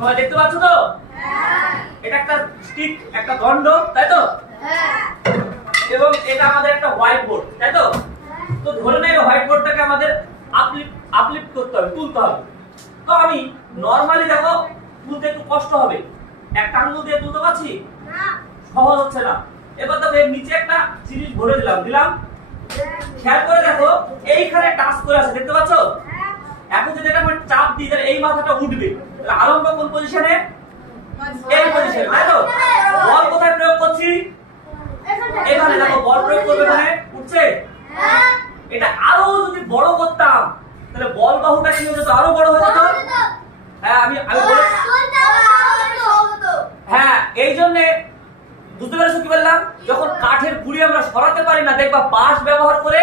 সবাই দেখতে পাচ্ছ তো? এটা একটা স্টিক, একটা দণ্ড, তাই তো? এবং এটা আমাদের একটা হোয়াইট বোর্ড, তাই তো? তো ধরে নেই হোয়াইট বোর্ডটাকে আমাদের আপলিফট করতে হবে, তুলতে হবে। তো আমি নরমালি দেখো তুলতে একটু কষ্ট হবে, একটা আঙুল দিয়ে তুলতে পারছি না, সহজ হচ্ছে না। এবার দেখো এর নিচে একটা জিনিস ভরে দিলাম, খেয়াল করে দেখো এইখানে টাচ করে আছে, দেখতে পাচ্ছ? এখন যদি এটা আমি চাপ দিই তাহলে এই মাথাটা উঠবে, তাহলে আলম্ব কোন পজিশনে? এই পজিশনে, তাই তো? বল কোথায় প্রয়োগ করছি? এখানে দেখো বল প্রয়োগ করবে, এখানে উঠছে। এটা আরো যদি বড় করতাম তাহলে বল বাহুটা কি হয়ে যেত? আরো বড় হয়ে যেত। হ্যাঁ আমি হ্যাঁ, এই জন্য বুঝতে পেরেছো কি বললাম? যখন কাঠের গুঁড়ি আমরা সরাতে পারি না, দেখবা বাঁশ ব্যবহার করে